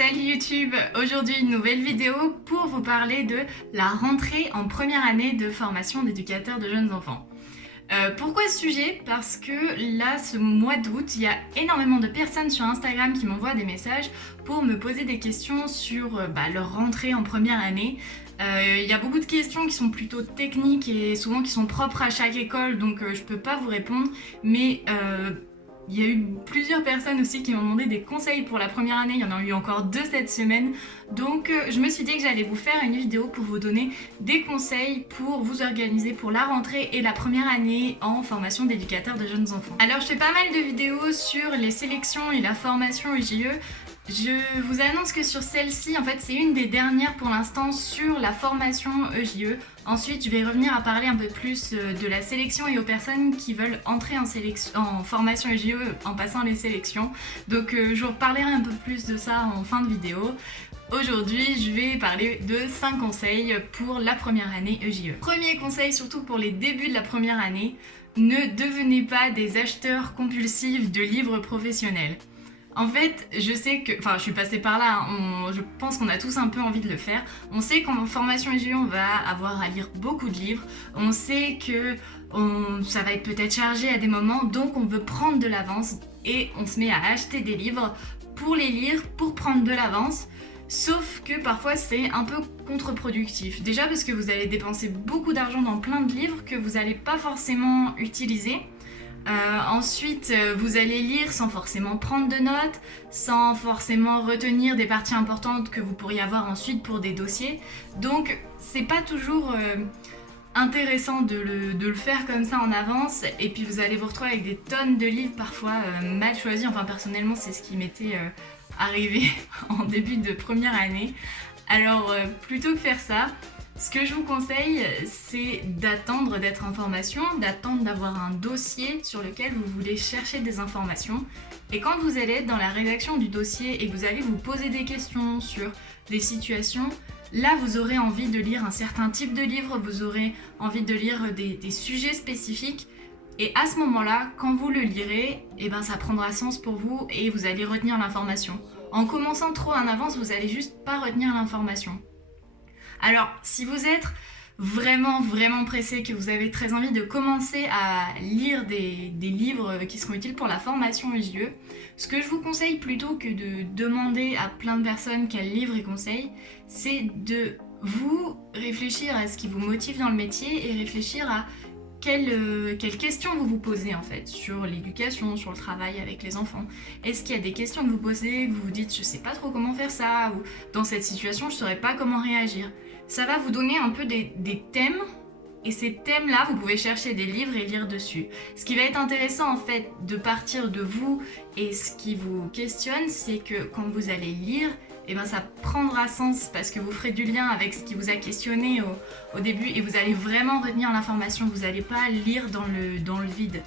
Salut YouTube! Aujourd'hui une nouvelle vidéo pour vous parler de la rentrée en première année de formation d'éducateur de jeunes enfants. Pourquoi ce sujet? Parce que là, ce mois d'août, il y a énormément de personnes sur Instagram qui m'envoient des messages pour me poser des questions sur leur rentrée en première année. Il y a beaucoup de questions qui sont plutôt techniques et souvent qui sont propres à chaque école, donc je peux pas vous répondre, mais il y a eu plusieurs personnes aussi qui m'ont demandé des conseils pour la première année, il y en a eu encore 2 cette semaine. Donc je me suis dit que j'allais vous faire une vidéo pour vous donner des conseils pour vous organiser pour la rentrée et la première année en formation d'éducateur de jeunes enfants. Alors je fais pas mal de vidéos sur les sélections et la formation EJE. Je vous annonce que sur celle-ci, en fait, c'est une des dernières pour l'instant sur la formation EJE. Ensuite, je vais revenir à parler un peu plus de la sélection et aux personnes qui veulent entrer en formation EJE en passant les sélections. Donc, je vous reparlerai un peu plus de ça en fin de vidéo. Aujourd'hui, je vais parler de 5 conseils pour la première année EJE. Premier conseil, surtout pour les débuts de la première année, ne devenez pas des acheteurs compulsifs de livres professionnels. En fait, je sais que, je suis passée par là, je pense qu'on a tous un peu envie de le faire. On sait qu'en formation EJE, on va avoir à lire beaucoup de livres. On sait que ça va être peut-être chargé à des moments, donc on veut prendre de l'avance et on se met à acheter des livres pour les lire, pour prendre de l'avance. Sauf que parfois c'est un peu contre-productif. Déjà parce que vous allez dépenser beaucoup d'argent dans plein de livres que vous n'allez pas forcément utiliser. Ensuite, vous allez lire sans forcément prendre de notes, sans forcément retenir des parties importantes que vous pourriez avoir ensuite pour des dossiers. Donc, c'est pas toujours intéressant de le faire comme ça en avance. Et puis, vous allez vous retrouver avec des tonnes de livres parfois mal choisis. Enfin, personnellement, c'est ce qui m'était arrivé en début de première année. Alors, plutôt que faire ça, ce que je vous conseille, c'est d'attendre d'être en formation, d'attendre d'avoir un dossier sur lequel vous voulez chercher des informations. Et quand vous allez être dans la rédaction du dossier et que vous allez vous poser des questions sur des situations, là vous aurez envie de lire un certain type de livre, vous aurez envie de lire des sujets spécifiques. Et à ce moment-là, quand vous le lirez, ça prendra sens pour vous et vous allez retenir l'information. En commençant trop en avance, vous allez juste pas retenir l'information. Alors, si vous êtes vraiment pressé, que vous avez très envie de commencer à lire des livres qui seront utiles pour la formation EJE, ce que je vous conseille plutôt que de demander à plein de personnes quels livres ils conseillent, c'est de vous réfléchir à ce qui vous motive dans le métier et réfléchir à quelles questions vous vous posez en fait sur l'éducation, sur le travail avec les enfants. Est-ce qu'il y a des questions que vous posez, que vous vous dites je sais pas trop comment faire ça, ou dans cette situation je saurais pas comment réagir. Ça va vous donner un peu des thèmes, et ces thèmes-là, vous pouvez chercher des livres et lire dessus. Ce qui va être intéressant en fait de partir de vous, et ce qui vous questionne, c'est que quand vous allez lire, ça prendra sens parce que vous ferez du lien avec ce qui vous a questionné au début et vous allez vraiment retenir l'information, vous n'allez pas lire dans le vide.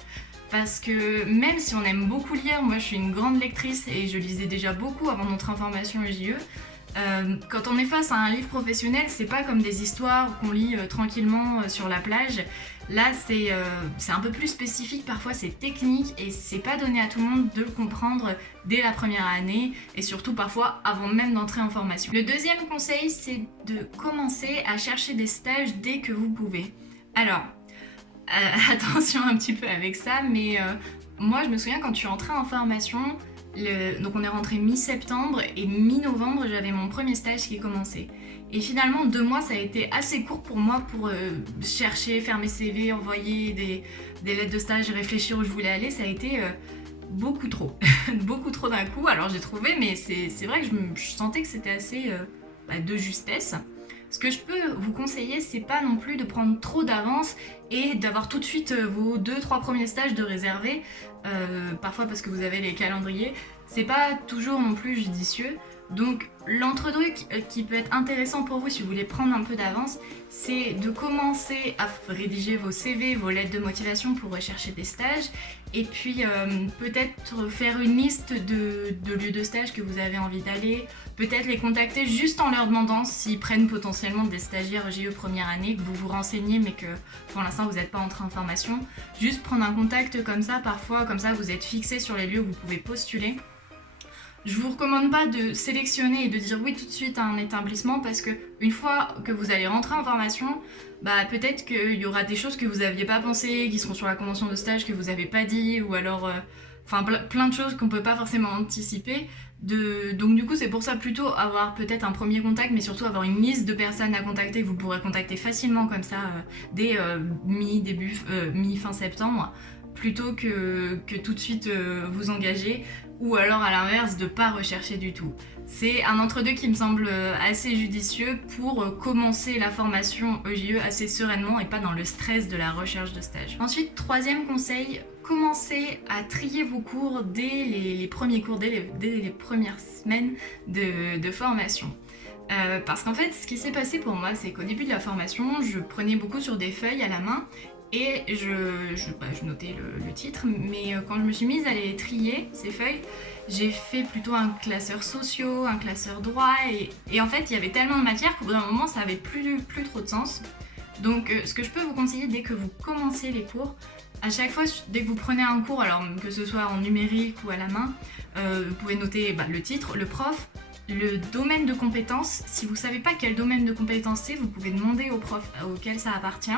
Parce que même si on aime beaucoup lire, moi je suis une grande lectrice et je lisais déjà beaucoup avant d'entrer en formation EJE, quand on est face à un livre professionnel, c'est pas comme des histoires qu'on lit tranquillement sur la plage. Là, c'est un peu plus spécifique, parfois c'est technique et c'est pas donné à tout le monde de le comprendre dès la première année et surtout parfois avant même d'entrer en formation. Le deuxième conseil, c'est de commencer à chercher des stages dès que vous pouvez. Alors, attention un petit peu avec ça, mais moi je me souviens quand je suis entrée en formation, donc on est rentré mi-septembre et mi-novembre j'avais mon premier stage qui commençait. Et finalement 2 mois ça a été assez court pour moi pour chercher, faire mes CV, envoyer des lettres de stage, réfléchir où je voulais aller. Ça a été beaucoup trop, beaucoup trop d'un coup. Alors j'ai trouvé, mais c'est vrai que je sentais que c'était assez de justesse. Ce que je peux vous conseiller, c'est pas non plus de prendre trop d'avance et d'avoir tout de suite vos 2-3 premiers stages de réserver, parfois parce que vous avez les calendriers. C'est pas toujours non plus judicieux. Donc l'entre-truc qui peut être intéressant pour vous si vous voulez prendre un peu d'avance, c'est de commencer à rédiger vos CV, vos lettres de motivation pour rechercher des stages et puis peut-être faire une liste de lieux de stage que vous avez envie d'aller, peut-être les contacter juste en leur demandant s'ils prennent potentiellement des stagiaires EJE première année, que vous vous renseignez mais que pour l'instant vous n'êtes pas entré en formation. Juste prendre un contact comme ça parfois, comme ça vous êtes fixé sur les lieux où vous pouvez postuler. Je vous recommande pas de sélectionner et de dire oui tout de suite à un établissement parce que une fois que vous allez rentrer en formation, bah peut-être qu'il y aura des choses que vous n'aviez pas pensé, qui seront sur la convention de stage que vous n'avez pas dit, ou alors enfin plein de choses qu'on peut pas forcément anticiper. Donc du coup c'est pour ça plutôt avoir peut-être un premier contact, mais surtout avoir une liste de personnes à contacter que vous pourrez contacter facilement comme ça dès mi-fin septembre, plutôt que tout de suite vous engager, ou alors à l'inverse de pas rechercher du tout. C'est un entre-deux qui me semble assez judicieux pour commencer la formation EJE assez sereinement et pas dans le stress de la recherche de stage. Ensuite, troisième conseil, commencez à trier vos cours dès les premiers cours, dès les premières semaines de formation. Parce qu'en fait, ce qui s'est passé pour moi, c'est qu'au début de la formation, je prenais beaucoup sur des feuilles à la main et je notais le titre, mais quand je me suis mise à les trier, ces feuilles, j'ai fait plutôt un classeur sociaux, un classeur droit, et en fait, il y avait tellement de matière qu'au bout d'un moment, ça avait plus trop de sens. Donc, ce que je peux vous conseiller dès que vous commencez les cours, à chaque fois, dès que vous prenez un cours, alors que ce soit en numérique ou à la main, vous pouvez noter le titre, le prof, le domaine de compétences. Si vous ne savez pas quel domaine de compétences c'est, vous pouvez demander au prof auquel ça appartient.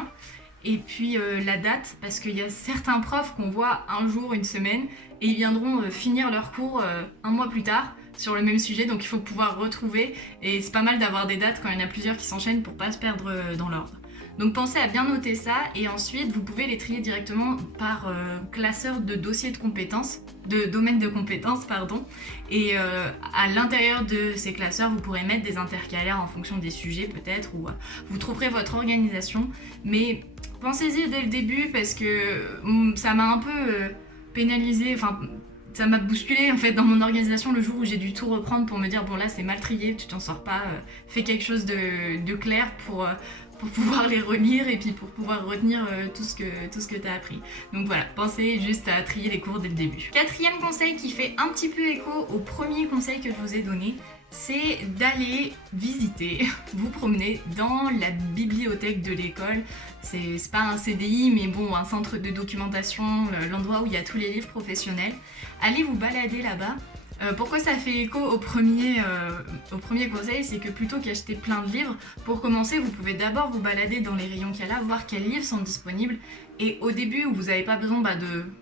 Et puis la date, parce qu'il y a certains profs qu'on voit un jour, une semaine, et ils viendront finir leur cours un mois plus tard sur le même sujet, donc il faut pouvoir retrouver, et c'est pas mal d'avoir des dates quand il y en a plusieurs qui s'enchaînent pour pas se perdre dans l'ordre. Donc pensez à bien noter ça, et ensuite vous pouvez les trier directement par classeur de dossier de compétences, de domaine de compétences, pardon. Et à l'intérieur de ces classeurs, vous pourrez mettre des intercalaires en fonction des sujets peut-être, ou vous trouverez votre organisation. Mais pensez-y dès le début parce que ça m'a un peu pénalisé, enfin ça m'a bousculé en fait dans mon organisation le jour où j'ai dû tout reprendre pour me dire bon là c'est mal trié, tu t'en sors pas, fais quelque chose de clair pour pouvoir les relire et puis pour pouvoir retenir tout ce que tu as appris. Donc voilà, pensez juste à trier les cours dès le début. Quatrième conseil qui fait un petit peu écho au premier conseil que je vous ai donné, c'est d'aller visiter, vous promener dans la bibliothèque de l'école. C'est pas un CDI, mais bon, un centre de documentation, l'endroit où il y a tous les livres professionnels. Allez vous balader là-bas. Pourquoi ça fait écho au premier conseil, c'est que plutôt qu'acheter plein de livres, pour commencer, vous pouvez d'abord vous balader dans les rayons qu'il y a là, voir quels livres sont disponibles. Et au début, où vous n'avez pas besoin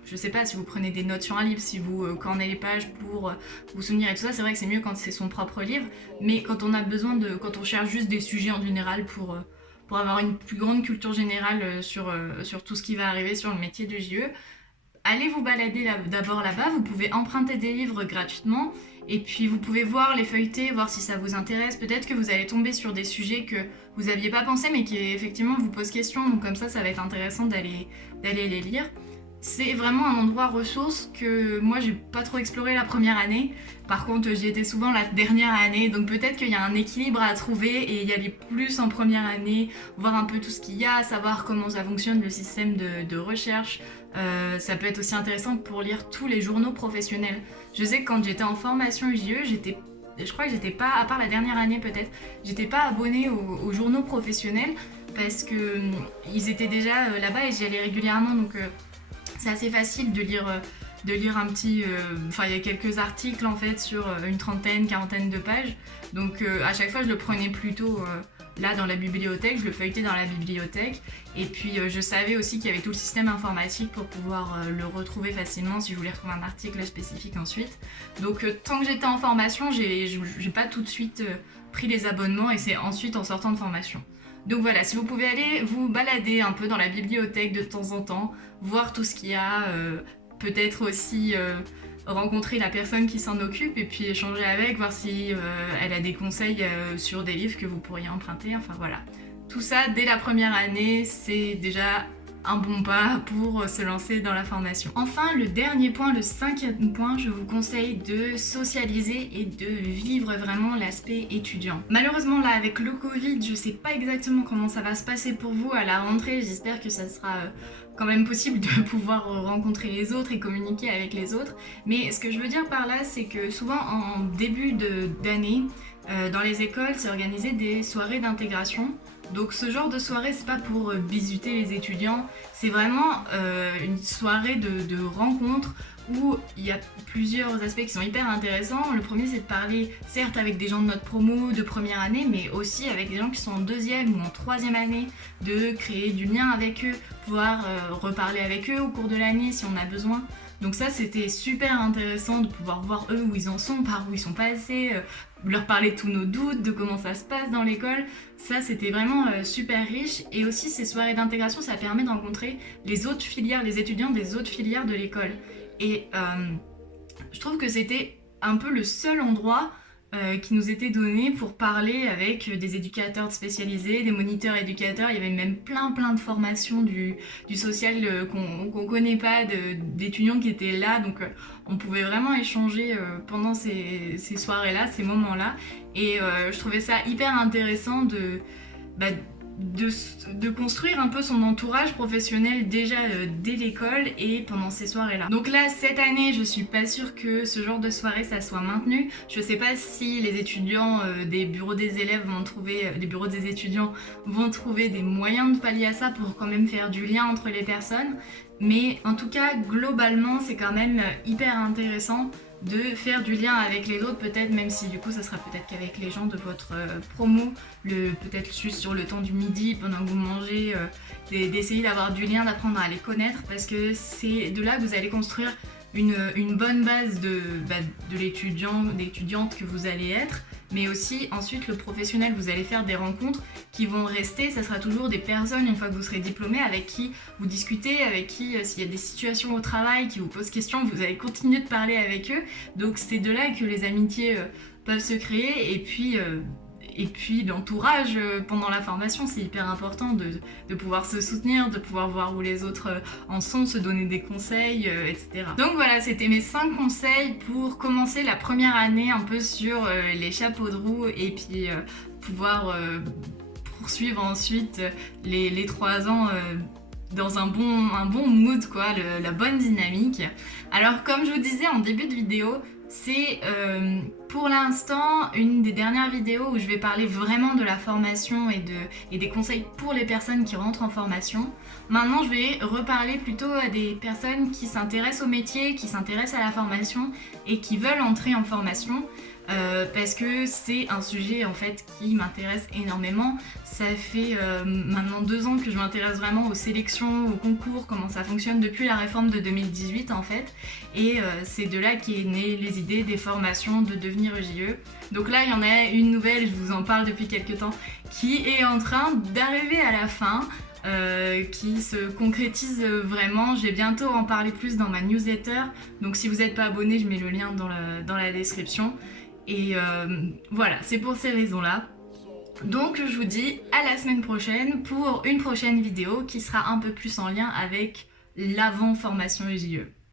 je sais pas, si vous prenez des notes sur un livre, si vous cornez les pages pour vous souvenir et tout ça, c'est vrai que c'est mieux quand c'est son propre livre. Mais quand on a besoin quand on cherche juste des sujets en général pour avoir une plus grande culture générale sur tout ce qui va arriver sur le métier de JE, allez vous balader d'abord là-bas, vous pouvez emprunter des livres gratuitement et puis vous pouvez voir les feuilleter, voir si ça vous intéresse. Peut-être que vous allez tomber sur des sujets que vous n'aviez pas pensé mais qui effectivement vous posent question, donc comme ça va être intéressant d'aller les lire. C'est vraiment un endroit ressource que moi j'ai pas trop exploré la première année. Par contre j'y étais souvent la dernière année, donc peut-être qu'il y a un équilibre à trouver et y aller plus en première année, voir un peu tout ce qu'il y a, savoir comment ça fonctionne le système de recherche. Ça peut être aussi intéressant pour lire tous les journaux professionnels. Je sais que quand j'étais en formation UJE, je crois que j'étais pas, à part la dernière année peut-être, j'étais pas abonnée aux journaux professionnels parce que ils étaient déjà là-bas et j'y allais régulièrement, donc c'est assez facile de lire un petit... Enfin, il y a quelques articles en fait sur une trentaine, quarantaine de pages. Donc à chaque fois, je le prenais plutôt là dans la bibliothèque, je le feuilletais dans la bibliothèque. Et puis je savais aussi qu'il y avait tout le système informatique pour pouvoir le retrouver facilement si je voulais retrouver un article spécifique ensuite. Donc tant que j'étais en formation, j'ai pas tout de suite pris les abonnements et c'est ensuite en sortant de formation. Donc voilà, si vous pouvez aller vous balader un peu dans la bibliothèque de temps en temps, voir tout ce qu'il y a, peut-être aussi rencontrer la personne qui s'en occupe et puis échanger avec, voir si elle a des conseils sur des livres que vous pourriez emprunter, enfin voilà. Tout ça, dès la première année, c'est déjà un bon pas pour se lancer dans la formation. Enfin, le dernier point, le cinquième point, je vous conseille de socialiser et de vivre vraiment l'aspect étudiant. Malheureusement là, avec le Covid, je sais pas exactement comment ça va se passer pour vous à la rentrée, j'espère que ça sera quand même possible de pouvoir rencontrer les autres et communiquer avec les autres. Mais ce que je veux dire par là, c'est que souvent en début d'année, dans les écoles, c'est organisé des soirées d'intégration Donc ce genre de soirée, c'est pas pour bisuter les étudiants, c'est vraiment une soirée de rencontre où il y a plusieurs aspects qui sont hyper intéressants. Le premier, c'est de parler certes avec des gens de notre promo de première année, mais aussi avec des gens qui sont en deuxième ou en troisième année, de créer du lien avec eux, pouvoir reparler avec eux au cours de l'année si on a besoin. Donc ça, c'était super intéressant de pouvoir voir eux où ils en sont, par où ils sont passés, leur parler de tous nos doutes, de comment ça se passe dans l'école. Ça, c'était vraiment super riche. Et aussi, ces soirées d'intégration, ça permet de rencontrer les autres filières, les étudiants des autres filières de l'école. Et je trouve que c'était un peu le seul endroit qui nous était donné pour parler avec des éducateurs spécialisés, des moniteurs éducateurs. Il y avait même plein de formations du social qu'on connaît pas, d'étudiants qui étaient là. Donc on pouvait vraiment échanger pendant ces soirées-là, ces moments-là. Et je trouvais ça hyper intéressant de construire un peu son entourage professionnel déjà dès l'école et pendant ces soirées-là. Donc là, cette année, je suis pas sûre que ce genre de soirée, ça soit maintenu. Je sais pas si les étudiants des bureaux des élèves vont trouver, les bureaux des étudiants vont trouver des moyens de pallier à ça pour quand même faire du lien entre les personnes. Mais en tout cas, globalement, c'est quand même hyper intéressant de faire du lien avec les autres, peut-être, même si du coup ça sera peut-être qu'avec les gens de votre promo, peut-être juste sur le temps du midi pendant que vous mangez, d'essayer d'avoir du lien, d'apprendre à les connaître, parce que c'est de là que vous allez construire une bonne base de l'étudiante que vous allez être, mais aussi ensuite le professionnel. Vous allez faire des rencontres qui vont rester, ça sera toujours des personnes une fois que vous serez diplômé avec qui vous discutez, avec qui s'il y a des situations au travail qui vous posent question, vous allez continuer de parler avec eux. Donc c'est de là que les amitiés peuvent se créer, et puis l'entourage pendant la formation, c'est hyper important de pouvoir se soutenir, de pouvoir voir où les autres en sont, se donner des conseils, etc. Donc voilà, c'était mes 5 conseils pour commencer la première année un peu sur les chapeaux de roue, et puis pouvoir poursuivre ensuite les 3 ans dans un bon mood, quoi, la bonne dynamique. Alors comme je vous disais en début de vidéo, c'est pour l'instant une des dernières vidéos où je vais parler vraiment de la formation et des conseils pour les personnes qui rentrent en formation. Maintenant, je vais reparler plutôt à des personnes qui s'intéressent au métier, qui s'intéressent à la formation et qui veulent entrer en formation. Parce que c'est un sujet en fait qui m'intéresse énormément. Ça fait maintenant 2 ans que je m'intéresse vraiment aux sélections, aux concours, comment ça fonctionne depuis la réforme de 2018 en fait. Et c'est de là qu'est née les idées des formations de devenir EJE. Donc là il y en a une nouvelle, je vous en parle depuis quelques temps, qui est en train d'arriver à la fin. Qui se concrétise vraiment. Je vais bientôt en parler plus dans ma newsletter, donc si vous n'êtes pas abonné, je mets le lien dans la description. Et voilà, c'est pour ces raisons-là. Donc je vous dis à la semaine prochaine pour une prochaine vidéo qui sera un peu plus en lien avec l'avant-formation EJE.